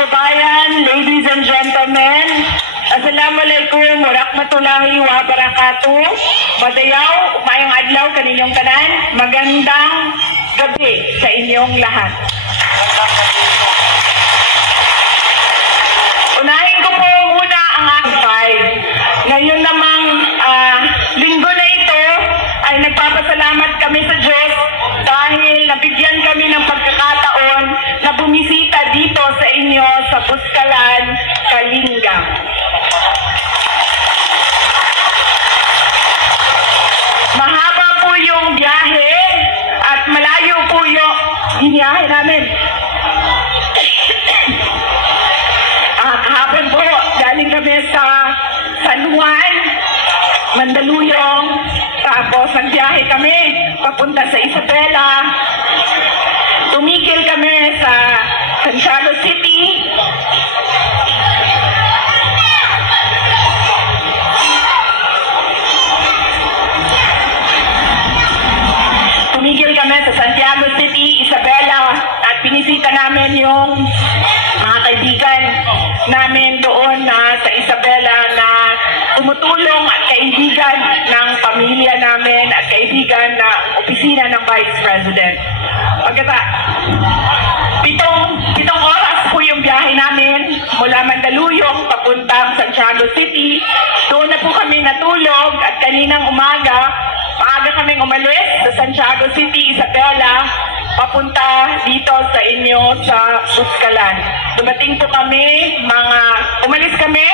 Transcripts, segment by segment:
kababayan, ladies and gentlemen, Assalamualaikum warahmatullahi wabarakatuh. Madayaw, umayong adlaw kaninyong tanan, magandang gabi sa inyong lahat. Unahin ko po muna ang aking Ngayon namang linggo na ito ay nagpapasalamat kami sa Diyos dahil nabigyan kami ng pagkakataon na bumisita dito sa inyo sa Buskalan, Kalinga. Mahaba po yung biyahe at malayo po yung biyahe namin. Kahapon po, galing kami sa San Juan, Mandaluyong, tapos nagbiyahe kami papunta sa Isabela. Tumigil kami sa Santiago City. Tumigil kami sa Santiago City, Isabela, at pinisita namin yung mga kaibigan namin doon sa Isabela na tumutulong at kaibigan ng pamilya namin at kaibigan na opisina ng Vice President. Pitong oras po yung biyahe namin mula Mandaluyong papuntang Santiago City. Doon na po kami natulog at kaninang umaga, maaga kaming umalis sa Santiago City, Isabela, papunta dito sa inyo sa Buskalan. Dumating po kami, umalis kami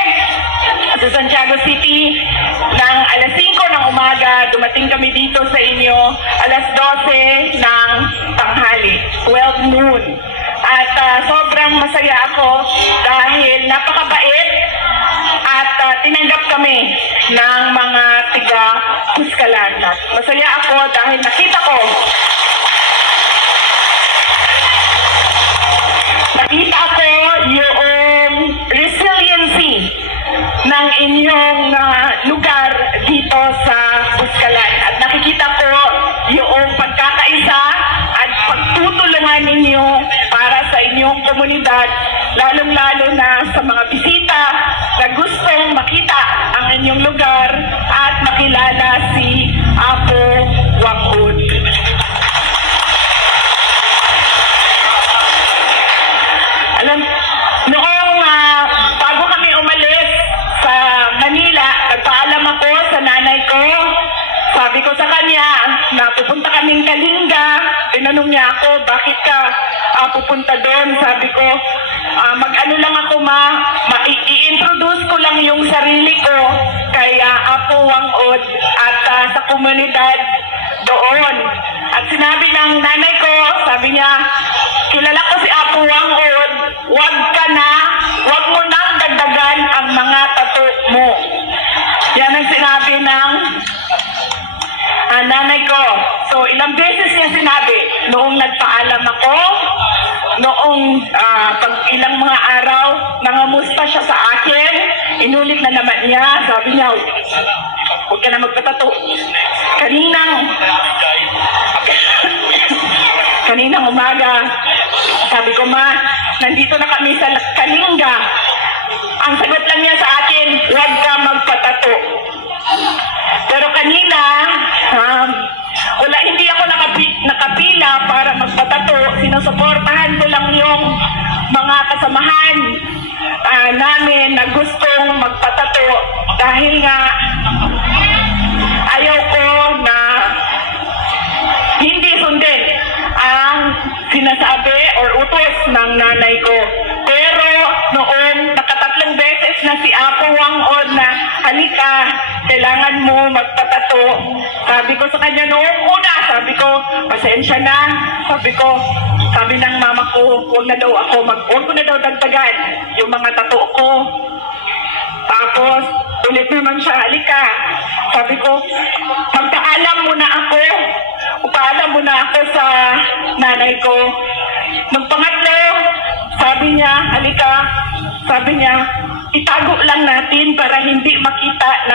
sa Santiago City ng alas 5 ng umaga, dumating kami dito sa inyo alas 12 ng tanghali, 12 noon. At sobrang masaya ako dahil napakabait at tinanggap kami ng mga tiga Buskalan. Masaya ako dahil nakita ko yung resiliency ng inyong lugar dito sa Buskalan. At nakikita ko yung pagkakaisa at pagtutulungan ninyo para sa inyong komunidad, lalong-lalo na sa mga bisita na gustong makita ang inyong lugar at makilala si Apo Wang-Od. Noong bago kami umalis sa Manila, nagpaalam ako sa nanay ko. Sabi ko sa kanya na pupunta kaming Kalinga. Tinanong niya ako, bakit ka pupunta doon? Sabi ko, mag-ano lang ako i-introduce ko lang yung sarili ko kay Apo Wang-Od at sa komunidad doon. At sinabi ng nanay ko, sabi niya, kilala ko si Apo Wang-Od, wag mo nang dagdagan ang mga tattoo mo. Yan ang sinabi ng nanay ko. So ilang beses niya sinabi, noong nagpaalam ako, noong ilang mga araw, nangamusta siya sa akin, inulit na naman niya, sabi niya, huwag ka na magpatato. Kaninang umaga, sabi ko, ma, nandito na kami sa Kalinga. Ang sagot lang niya sa akin, huwag ka magpatato. Pero kanina, hindi ako nakapila para magpatato. Sinusuportahan ko lang yung mga kasamahan namin na gustong magpatato dahil nga ayaw ko na hindi sundin ang sinasabi or utos ng nanay ko. Pero noong nakatatlong beses na si Apo Wang-Od na halika, kailangan mo magpatato. Sabi ko sa kanya noong una, sabi ko, pasensya na. Sabi ng mama ko, huwag ko na daw dagdagan yung mga tato ko. Tapos, ulit naman siya, halika. Sabi ko, pagpaalam muna ako sa nanay ko. Nung pangatlo, sabi niya, halika. Sabi niya, itago lang natin para hindi makita na